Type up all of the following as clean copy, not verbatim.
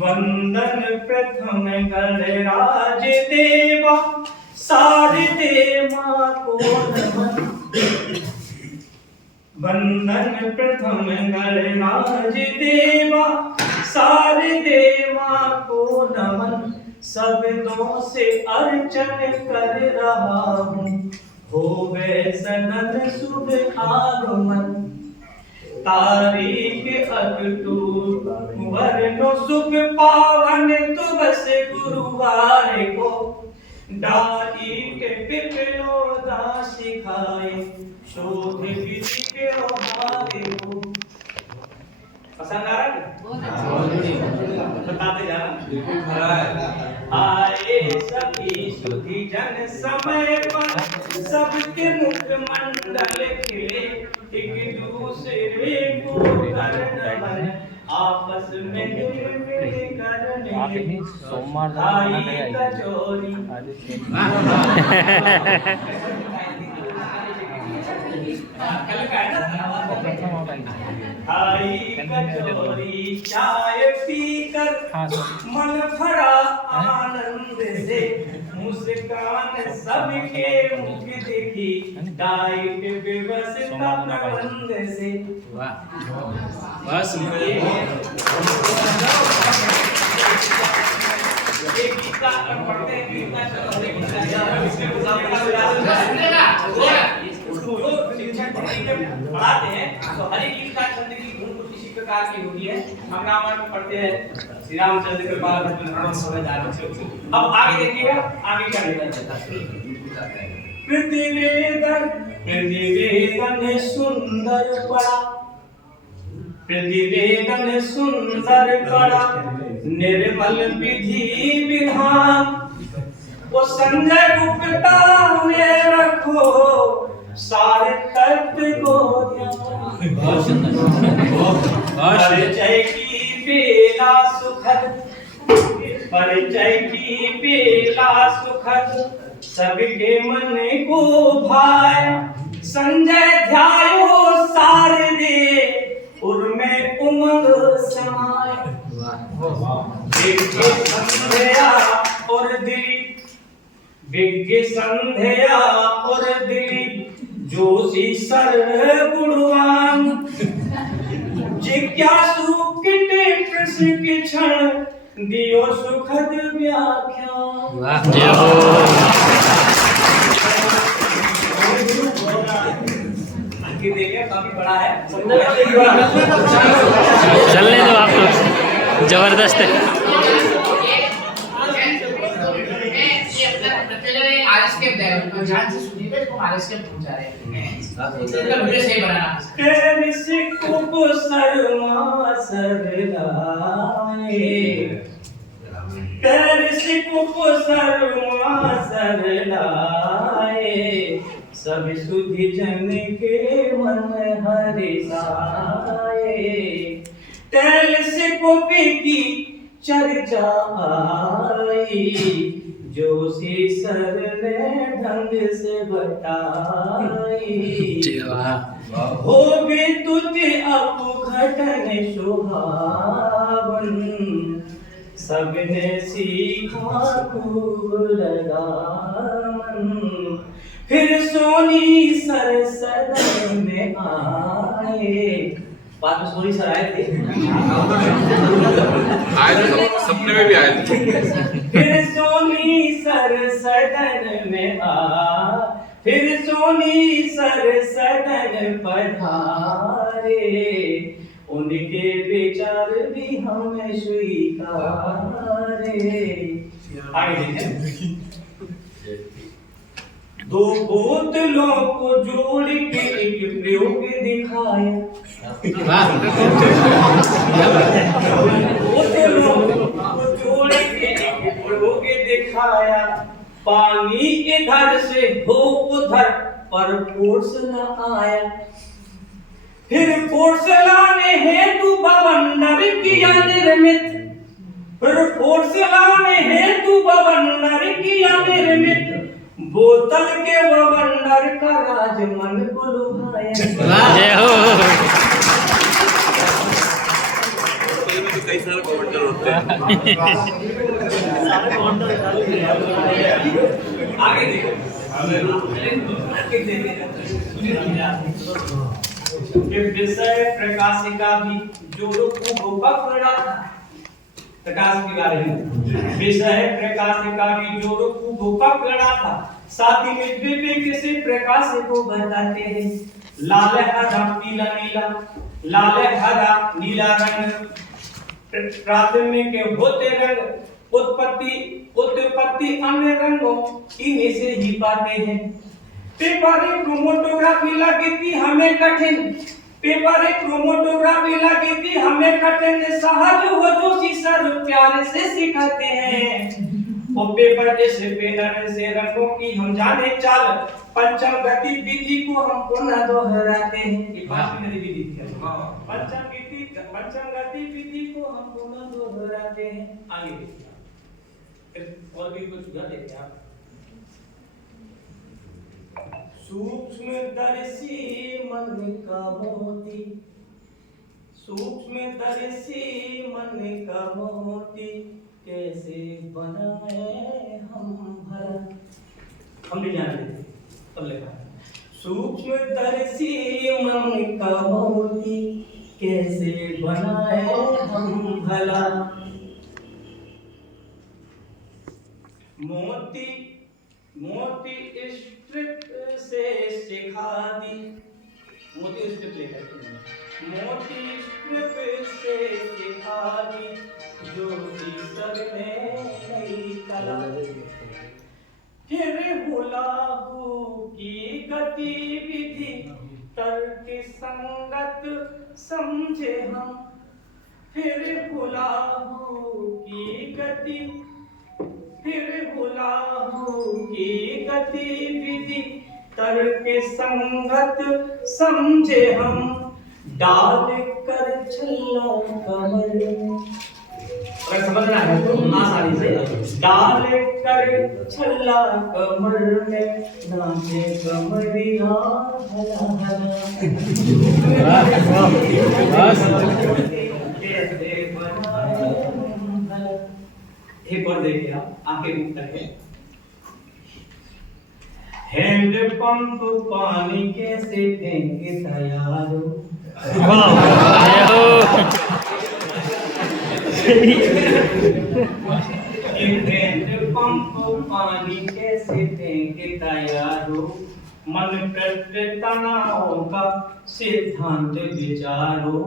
वंदन प्रथम गणराज देवा शारदे मां को नमन। वंदन प्रथम गणराज देवा शारदे मां को नमन। शब्दों से अर्चन कर रहा हूँ होवे सनन शुभ आगमन। तारीख अक्टूबर नो शुभ पावन दिवस गुरुवार को डाई के पिपलोदा सिखाए शोध विधि के हमारे को। पसंद आ रहा है? बताते जाना। आए सभी सुधी जन समय पर सबके मुख मंडल खिले एक दूसरे को कर नमन आपस में मिल करने खाई कचौरी। खाई कचौरी चाय पीकर मन भरा आनंद से मुस्कान सबके मुख देखी डाइट व्यवस्था प्रबंध से। बस ये गीता पढ़ते हैं गीता पढ़ाते हैं तो हर एक गीत का छंद की धुन कुछ इसी प्रकार की होती है। हम रामायण में पढ़ते हैं श्री रामचंद्र के पास समय जा रहे। अब आगे देखिएगा आगे क्या लिखा जाता है। प्रतिवेदन प्रतिवेदन सुंदर पड़ा प्रतिवेदन सुंदर पड़ा निर्मल विधि विधान वो संजय गुप्ता में रखो सारे तत्व को परिचय की बेला सुखद परिचय की बेला सुखद सबके मन को भाए। संजय ध्यायो शारदे उर्मे उमंग समाए। विज्ञ संध्या और दिलीप विज्ञ संध्या और दिलीप जोशी सर गुणवान जिज्ञासु किटे प्रश्न के क्षण दियो सुखद व्याख्यान। देखिए काफी बड़ा है चलने दो आप तो जबरदस्त है। ध्यान से सुनिएगा इसको आरएस के पहुंचा रहे हैं। वीडियो सही बनाना। तेरे सिक्कों को शर्मा सरलाए तेरे सिक्कों को शर्मा सरलाए सब सुधि जन के मन हरिसाए। तेरे सिक्कों की चर्चा आई जोशी सर ने ढंग से बताई। हो भी तुझे अपघटन सुहावन सबने सीखा खूब लगावन। फिर सोनी सर सदन में आए बाद में सोनी सर आए थे सपने में भी आए थे। फिर सोनी सर सदन में फिर सोनी सर सदन पधारे उनके विचार भी हमें स्वीकारे। आगे देखिए दो बोतलों को जोड़ के एक प्रयोग दिखाया। बोतलों को जोड़ के एक प्रयोग दिखाया। पानी इधर से हो उधर पर फोर्स न आया। फिर फोर्स लाने हेतु बवंडर किया निर्मित। फिर फोर्स लाने हेतु बवंडर किया निर्मित। बोतल के बवंडर का राज मन को लुभाया। कई सारे कमेंटर होते हैं। आगे देखो विषय प्रकाशिका भी जो पकड़ा था प्रकाश के बारे में विषय प्रकाशिका भी जो पकड़ा था साथ ही में किसी प्रकाश को बताते हैं लाल हरा पीला नीला लाल हरा नीला रंग प्राथमिक होते रंग उत्पत्ति अन्य रंगों इन्हीं से ही पाते हैं पेपर क्रोमेटोग्राफी लगी थी हमें कठिन पेपर क्रोमेटोग्राफी लगी थी हमें कठिन सहज हो जो सर प्यार से सिखाते हैं वो पेपर जैसे पेनर से रंगों की हम जाने चाल पंचम गति विधि को हम पुनः दोहराते हैं ये पांचवी विधि है पंचम गति विधि को हम पुनः दोहराते हैं आगे और भी कुछ देखते हैं आप सूक्ष्मदर्शी मन का मोती सूक्ष्मदर्शी मन का मोती कैसे बनाए हम भला हम भी जानते थे तब लिखा सूक्ष्मदर्शी मन का मोती कैसे बनाए हम भला मोती मोती स्ट्रिप से सिखा दी मोती स्ट्रिप लेकर मोती स्ट्रिप से सिखा दी जो सब में नई कला फिर हुलाहू की गतिविधि तर्क संगत समझे हम फिर हुलाहू की गति फिर हुलाहू की गतिविधि तर्क संगत समझे हम डाल कर छल्ला कमर अगर समझना है तो आसानी से डाल कर छल्ला कमर में नाचे कमरिया हला एक और देखिए आगे मुख करके हैंड पंप पानी कैसे फेंके तैयारो हैंड पंप पानी कैसे फेंके तैयारो मन प्रत्यय तनाव का सिद्धांत विचारो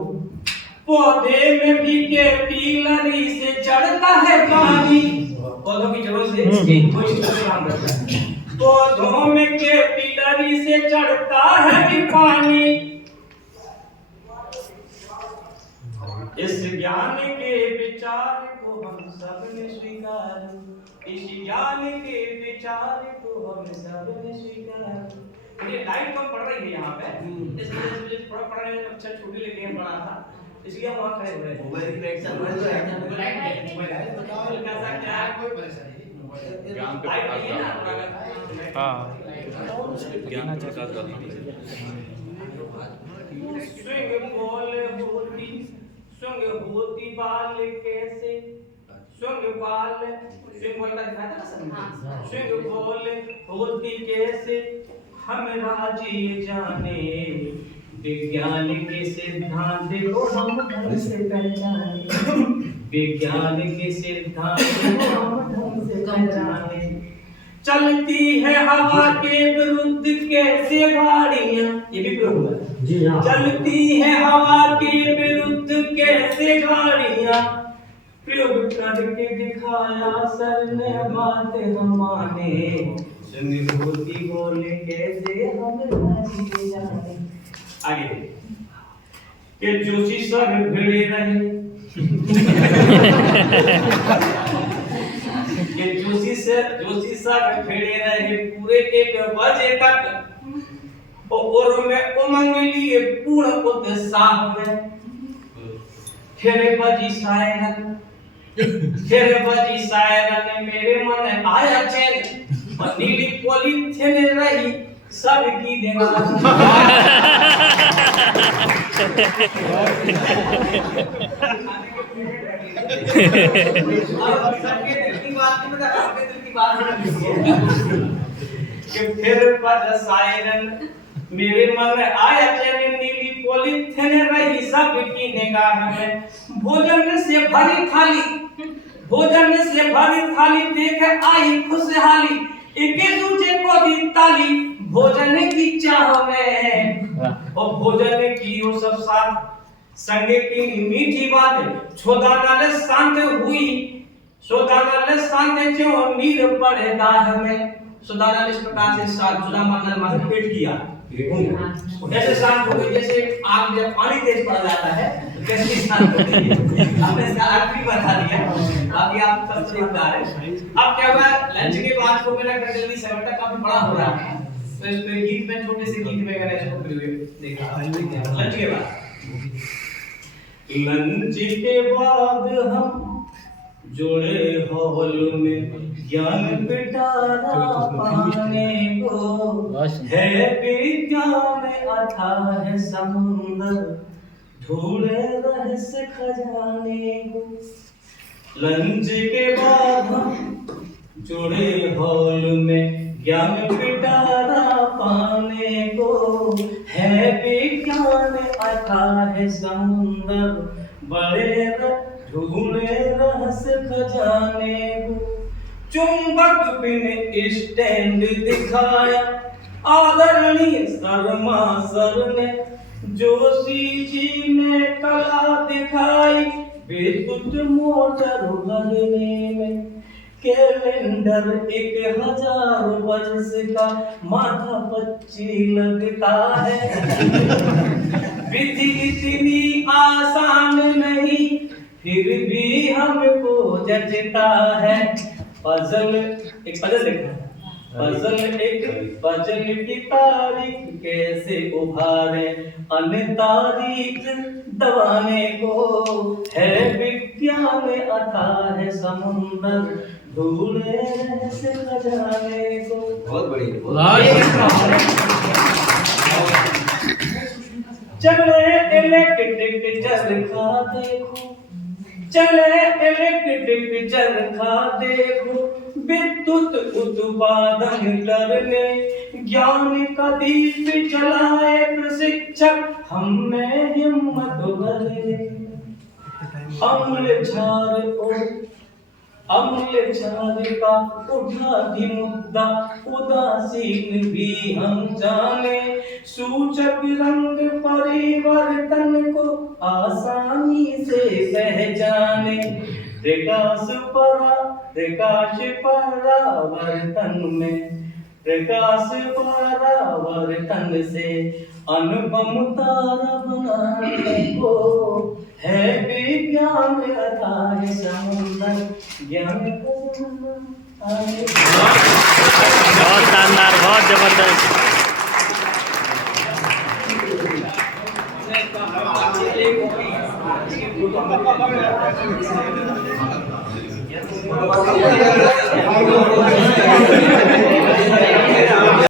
पौधे में भी के पीलरी से चढ़ता है पानी पौधों की जड़ों से कोई काम करता है पौधों में के पीलरी से चढ़ता है भी पानी इस ज्ञान के विचार को हम सब ने स्वीकार इस ज्ञान के विचार को हम सब ने स्वीकार ये लाइट कम पड़ रही है यहाँ पे इसलिए मुझे थोड़ा पढ़ने में अक्षर छोटे लेके पढ़ा था इसलिए हम वहां खड़े हो रहे हैं मोबाइल की लाइट चल रही है मोबाइल कैसा क्या कोई परेशानी नहीं ज्ञान पे है ना हां ज्ञान प्रकाश करना स्विंग बॉल होती बाल कैसे स्विंग बॉल का दिखाता ना स्विंग बॉल होती कैसे हम राजी जाने विज्ञान के सिद्धांत को हम ढंग से पहचाने विज्ञान के सिद्धांत को हम ढंग से पहचाने चलती है हवा के विरुद्ध कैसे गाड़ियां ये भी प्रयोग है जी हाँ चलती है हवा के विरुद्ध कैसे गाड़ियां प्रयोग करके दिखाया सर ने बात हम माने संग होती बोले कैसे हम राजी जाने आगे कि जोशी सर भिड़े रहे कि जोशी सर भिड़े रहे पूरे 1 बजे तक और में उमंग लिए पूर्ण उत्साह में फिर बजी सायरन मेरे मन आया चैन और नीली पॉलीथिन रही सबकी देना अब सबके दिल की बात नहीं बता, अपने दिल की बात नहीं कि फिर पर सायरन मेरे मन में आया चैन नीली पॉलीथिन रही सबकी निगाह में। भोजन से भरी थाली देख आई खुशहाली, एक दूजे को दी ताली भोजन की चाह में। और भोजन की वो सब साथ संगे की मीठी बात छोदानल शांत हुई, छोदानल शांत जो नीर पड़े दाह में। छोदानल इस प्रकार से साथ जुदा मानल माथे पेट किया ऐसे शांत हो गई जैसे आग जब पानी तेज पड़ जाता है कैसे शांत हो गई। आपने इसका अर्थ भी बता दिया, बाकी आप सब समझदार हैं। अब क्या हुआ, लंच के बाद को मेरा जल्दी समेटा काफी बड़ा हो रहा है, तो इस पे गीत में छोटे से गीत में मैंने इसको फिर देखा। लंच के बाद हम जुड़े हॉल में ज्ञान पिटारा पाने को है, विज्ञान अथाह समुंदर ढूंढे रहस्य खजाने को। लंच के बाद हम जुड़े हॉल में ज्ञान पिटारा पाने को है, विज्ञान अथाह समुंदर बड़े ढूंढे रहस्य खजाने को। चुंबक बिन स्टैंड दिखाया आदरणीय शर्मा सर ने, जोशी जी ने कला दिखाई विद्युत मोटर लगने में। कैलेंडर 1000 वर्ष का माथा 25 लगता है। विधि इतनी आसान नहीं फिर भी हमको जचता है। पजल एक पजल लिखा पजल की तारीख कैसे उभारे, अन्य तारीख दबाने को है, विज्ञान अथाह समुंदर ढूंढे रहस्य खजाने को। बहुत बढ़िया। चले इलेक्ट्रिक चरखा देखो, चले इलेक्ट्रिक चरखा देखो, विद्युत उत्पादन करने ज्ञान का दीप जलाए प्रशिक्षक हम में हिम्मत भरे। अम्ल क्षार का उठा भी मुद्दा उदासीन भी हम जाने, सूचक रंग परिवर्तन को आसानी से पहचाने। प्रकाश परावर्तन से अनुपम तारा बनाने को है, विज्ञान अथाह समुंदर ज्ञान बहुत शानदार, बहुत जबरदस्त। Yes.